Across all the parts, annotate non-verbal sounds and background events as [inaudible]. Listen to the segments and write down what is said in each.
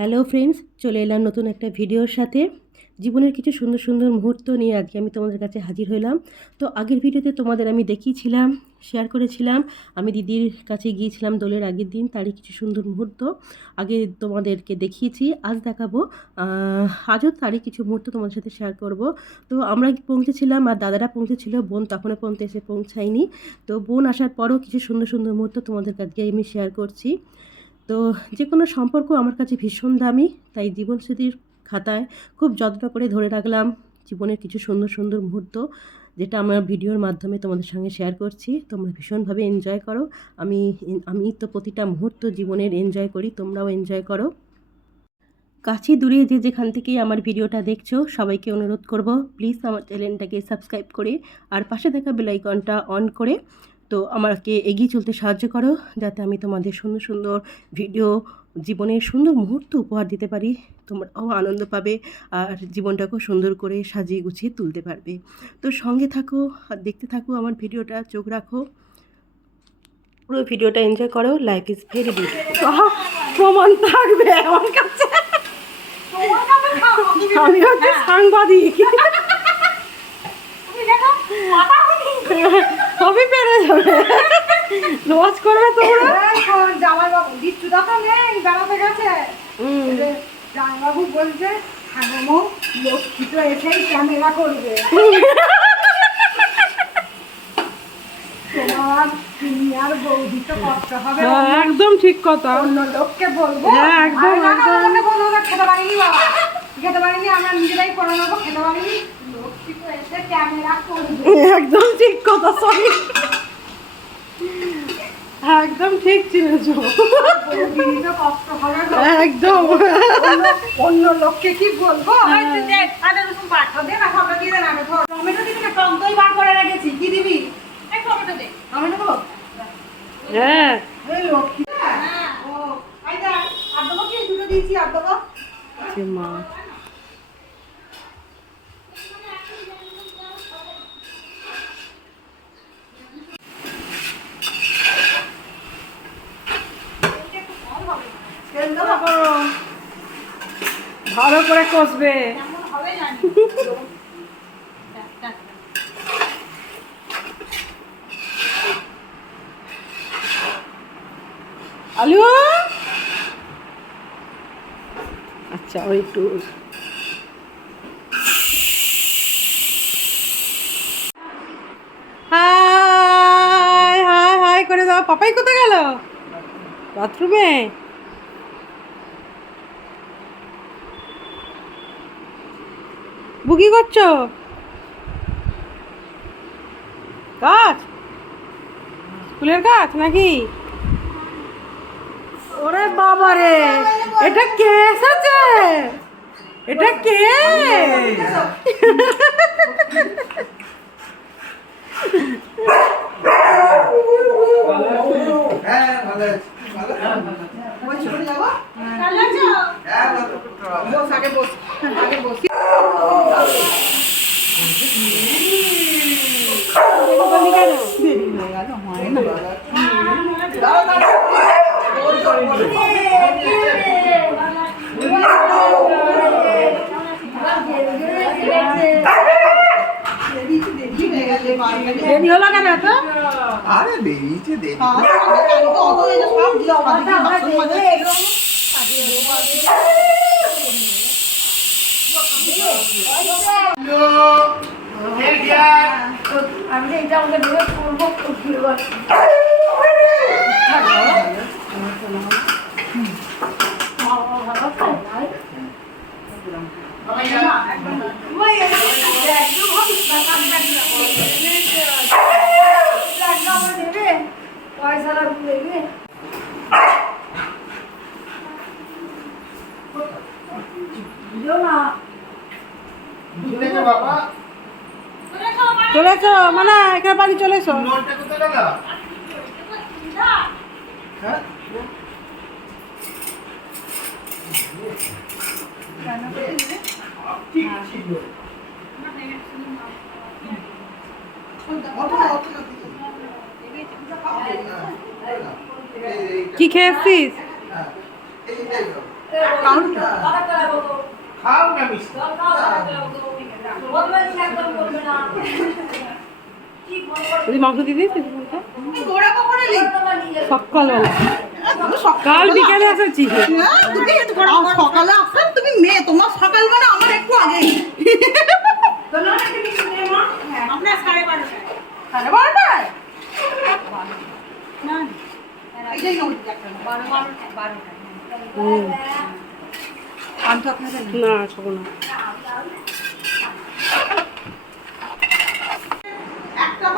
Hello friends, চলে এলাম নতুন একটা ভিডিওর সাথে। জীবনের কিছু সুন্দর সুন্দর মুহূর্ত নিয়ে আজকে আমি তোমাদের কাছে হাজির হলাম তো আগের ভিডিওতে তোমাদের আমি দেখিয়েছিলাম শেয়ার করেছিলাম। আমি দিদির কাছে গিয়েছিলাম দোলের আগের দিন, তারই কিছু সুন্দর মুহূর্ত। আগে তোমাদেরকে দেখিয়েছি, আজ দেখাবো আজও তারই কিছু মুহূর্ত তোমাদের সাথে শেয়ার করব। তো আমরা পৌঁছেছিলাম, আর দাদারা পৌঁছেছিল, বোন তখনও পর্যন্ত এসে পৌঁছায়নি। তো বোন আসার পরও কিছু সুন্দর সুন্দর মুহূর্ত তোমাদের কাছে আমি শেয়ার করছি। তো যে কোনো সম্পর্ক আমার কাছে ভীষণ দামি, তাই জীবন স্মৃতির খাতায় খুব যত্ন করে ধরে রাখলাম জীবনের কিছু সুন্দর সুন্দর মুহূর্ত, যেটা আমার ভিডিওর মাধ্যমে তোমাদের সঙ্গে শেয়ার করছি। তোমরা ভীষণভাবে এনজয় করো। আমি আমি তো প্রতিটা মুহূর্ত জীবনের এনজয় করি, তোমরাও এনজয় করো। কাছে দূরে যে যেখান থেকেই আমার ভিডিওটা দেখছ, সবাইকে অনুরোধ করব প্লিজ আমার চ্যানেলটাকে সাবস্ক্রাইব করে আর পাশে থাকা বেলাইকনটা অন করে তো আমাকে এগিয়ে চলতে সাহায্য করো যাতে আমি তোমাদের সুন্দর সুন্দর ভিডিও, জীবনের সুন্দর মুহূর্ত উপহার দিতে পারি। তোমরাও আনন্দ পাবে আর জীবনটাকেও সুন্দর করে সাজিয়ে গুছিয়ে তুলতে পারবে। তো সঙ্গে থাকো আর দেখতে থাকো আমার ভিডিওটা, চোখ রাখো। পুরো ভিডিওটা এনজয় করো লাইফ ইজ ভেরি প্রমাণ থাকবে আমি হচ্ছে সাংবাদিক। সবই পেরে যাবে। করবে তোমরা জামাইবাবু বিচ্ছুদা তো নেই বেড়াতে গেছে। হুম। এবারে জামাইবাবু বলছে ঠাকুমো লক্ষ্মী তো এসেই ক্যামেরা করবে। হ্যাঁ, একদম ঠিক কথা। অন্য লোককে বলব। হ্যাঁ, একদম, খেতে পারিনি বাবা। খেতে পারিনি আমরা নিজেরাই করে নেব খেতে পারিনি। একদম ঠিক কথা সরি একদম ঠিক চিনেছো। একদম অন্য- লোককে কি বলব হ্যাঁ। টমেটো দিবি না, টক দই বার করে রেখেছি, কি দিবি? এই টমেটো দে, টমেটো দেবো? হ্যাঁ এই লক্ষ্মী। ও, এই দেখ, আর দেবো কি? দুটো দিয়েছি, আর দেবো? মা তেল দেবো? ভালো করে কষবে। আলু? আচ্ছা ওই একটু হাই হাই হাই করে দাও। পাপাই কোথায় গেল? বাথরুমে? বুকি করছ? গাছ স্কুলের গাছ নাকি? ওরে বাবা রে এটা কে এসেছে? এটা কে? হ্যাঁ দেরি হলো কেন তো আরে দেরি আমি এটা আমাদের বেরো করব পয়সা লাগবে না বুঝলেছো বাবা চলে এসো মানে এখানে বাড়ি চলে এসো হ্যাঁ? ঠিক ছিল। কি খেয়েছিস হ্যাঁ। এই এই খাও না মিষ্টি মাংস দিয়ে দিয়েছিস সকালবেলা। সকাল কাল বিকেলে এসেছি হ্যাঁ, তুমি আহ, সকালে আসেন তুমি মেয়ে তোমার সকাল মানে আমার একটু আগে আপনার সাড়ে বারোটায় সাড়ে বারোটায় না এইটাই নয় হুম। না খাব না। একটা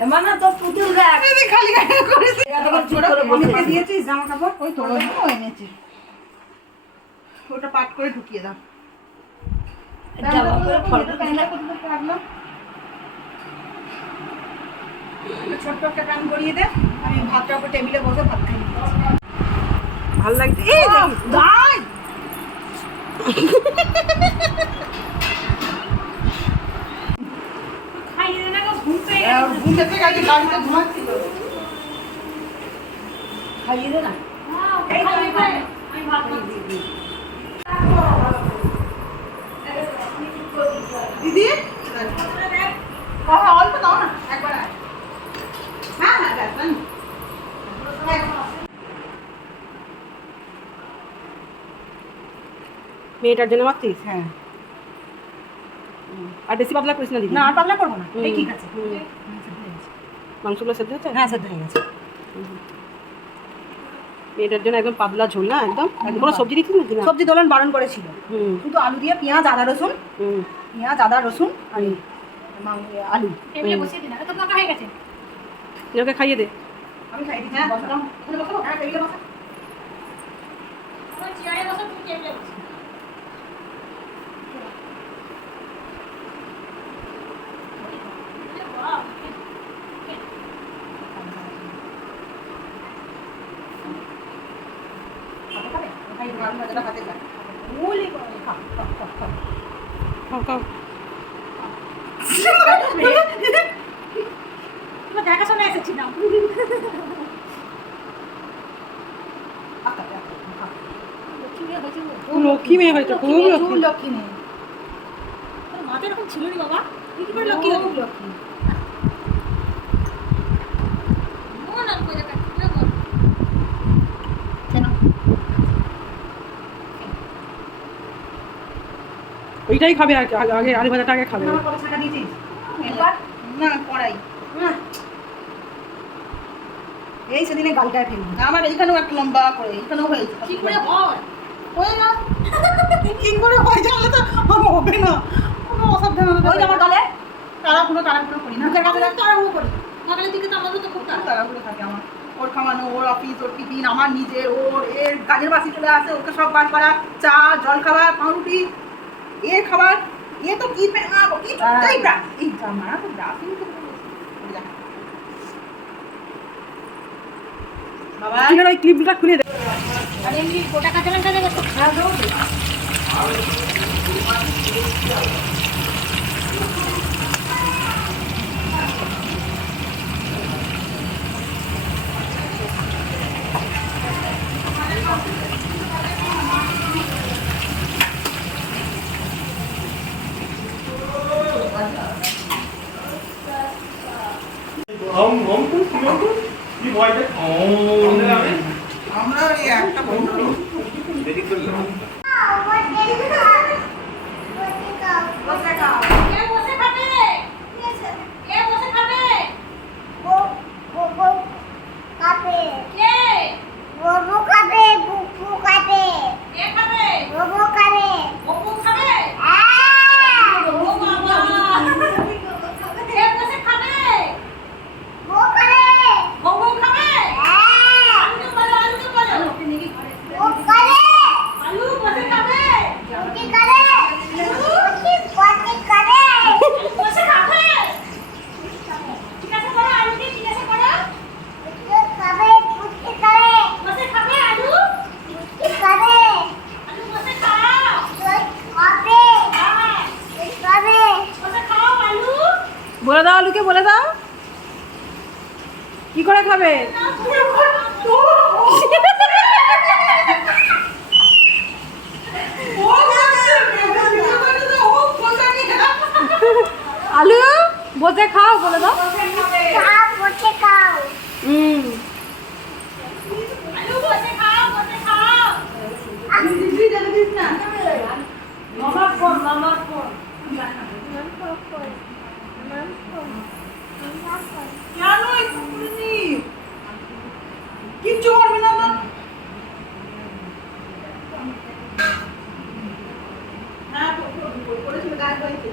বললে একটা তুমি করতে পারবে। তিনটে ওভেনে দুটো গ্যাস এতখানি গ্যাস এটা তো গ্যাসটা কম। দূরে থাকলে এবার তিনটে তিনটে ইউজ করি কাছে যেও না ভালো করে এই তিনটে দুটো ওভেনের মধ্যে এতখানি গ্যাস। বলো এই যে খালি খালি করেছি। অনেককে দিয়েছিস জামা কাপড়? ওই তো, ওই এনেছি। ওটা পাট করে ঢুকিয়ে দাও রাখলাম। ছোট্ট একটা প্যান গড়িয়ে দে আমি ভাতটা উপর টেবিলে বসে ভাত খাই ভালো লাগছে এই [laughs] দিদি অল্প দাও না একবার হ্যাঁ হ্যাঁ জানি। মেয়েটার জন্য মারছিস হ্যাঁ আর বেশি পাতলা করিস না দিদি না আর পাতলা করব না। এই ঠিক আছে। মাংসগুলো সেদ্ধ হচ্ছে হ্যাঁ সেদ্ধ হয়ে গেছে। মেয়েটার জন্য একদম পাতলা ঝোল না একদম? কোনো সবজি দিচ্ছিস না? সবজি দোলন বারণ করেছিল। শুধু আলু দিয়ে পেঁয়াজ আদা রসুন। পেঁয়াজ আদা রসুন আর আলু। ওকে খাইয়ে দে। আমি খাই দিচ্ছি এখানে বসাবো হ্যাঁ। টেবিলে খাবে? ভাজাটা হাতে খাবে। ওলে বাবা, খা, খা, খা, খা। খাও খাও আস্তে আস্তে, আস্তে, লক্ষ্মী মেয়ে হয়েছে খুব লক্ষ্মী। চুল লক্ষ্মী নেই খুব লক্ষ্মী কেন ওইটাই খাবে আর আগে আগে আলু ভাজাটা আগে খাবে। না কড়াই। এই সেদিনে গালটায় ফেলি আমার এইখানেও একটা লম্বা করে এইখানেও হয়েছে কি করে হয়? হয়ে না কি করে হয় জানলে তো? আমার হবে না। কোনো অসাবধান ওই যে আমার গালে তাড়াহুড়ো তাড়াহুড়ো করি না। মুখের কাছে তাড়াহুড়ো করি। খুব তাড়াহুড়ো থাকে আমার। ওর খাওয়ানো ওর অফিস ওর টিফিন আমার নিজের ওর এর কাজের বাসি চলে আসে ওকে সব বার করা চা জল খাবার পাউরুটি এ খাবার এ তো কি পেট মারাবো কি তাই ব্রাশ এই মারা তো ব্রাশিং তো বাবা ওই ক্লিপটা খুলে দে আর এমনি গোটা কাঁচা লঙ্কা দেবো তো খাওয়া দেবো Thank you. ভয়টা আমরা এই একটা বন্ধু। দেরি করলাম। কি আলু বসে খাও বলে দাও। হুম। কেন একটু করিনি কিচ্ছু করবি না হ্যাঁ করেছিল গায়ে হয়েছে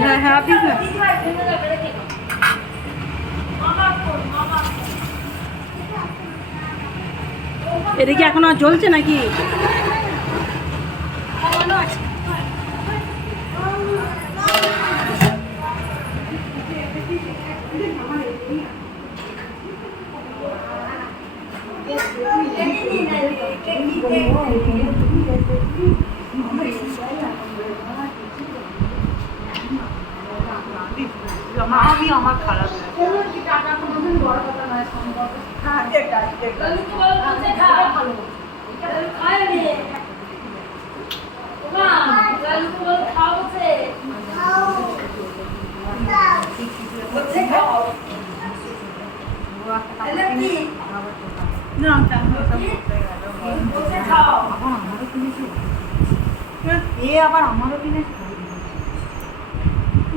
হ্যাঁ হ্যাঁ আপনি এটা কি এখন আর জ্বলছে নাকি? আমি আমার খারাপ না এ আবার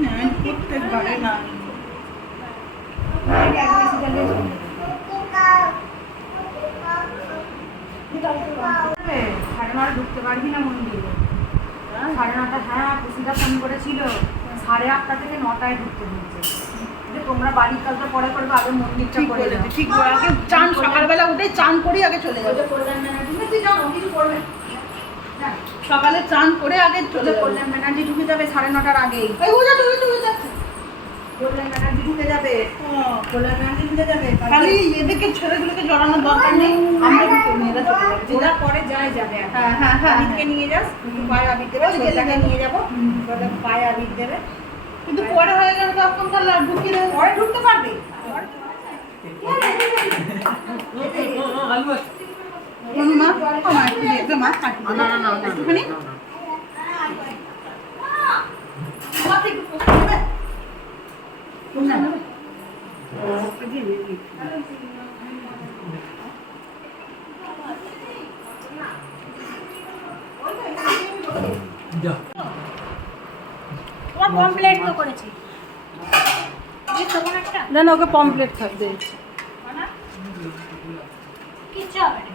না প্রত্যেকবারে না। সাড়ে নটা ঢুকতে পারবি না মন্দিরে। সাড়ে নটা হ্যাঁ ফোন করেছিল। সাড়ে আটটা থেকে নটায় ঢুকতে তোমরা বাড়ির কাজটা পরে করবে আগে মন্দিরটা করে ঠিক আগে চান সকালবেলা উঠে চান করি আগে চলে যাবে। ব্যানার্জি তুই যাও কিছু করবে না। সকালে চান করে আগে চলে যাবে। ব্যানার্জি ঢুকে যাবে সাড়ে নটার আগেই এই বুঝা তুমি তুমি যাচ্ছে কল্যাণ ব্যানার্জি ঢুকে যাবে। কল্যাণ ব্যানার্জি ঢুকে যাবে। খালি এদেরকে ছেলেগুলোকে জড়ানোর দরকার নেই আমরা মেয়েরা চলে যাবে। ওরা পরে যায় যাবে হ্যাঁ হ্যাঁ হ্যাঁ। আবিরকে নিয়ে যাস পায়ে আবির দেবে নিয়ে যাব। পায়ে কিন্তু পরে হয়ে গেলে তখন তাহলে ঢুকিয়ে দেবে। পরে ঢুকতে পারবে। মা একটু মা না না না একটুখানি। মাথা একটু? না না ওকে পমপ্লেট থাকবে কিচ্ছু হবে না।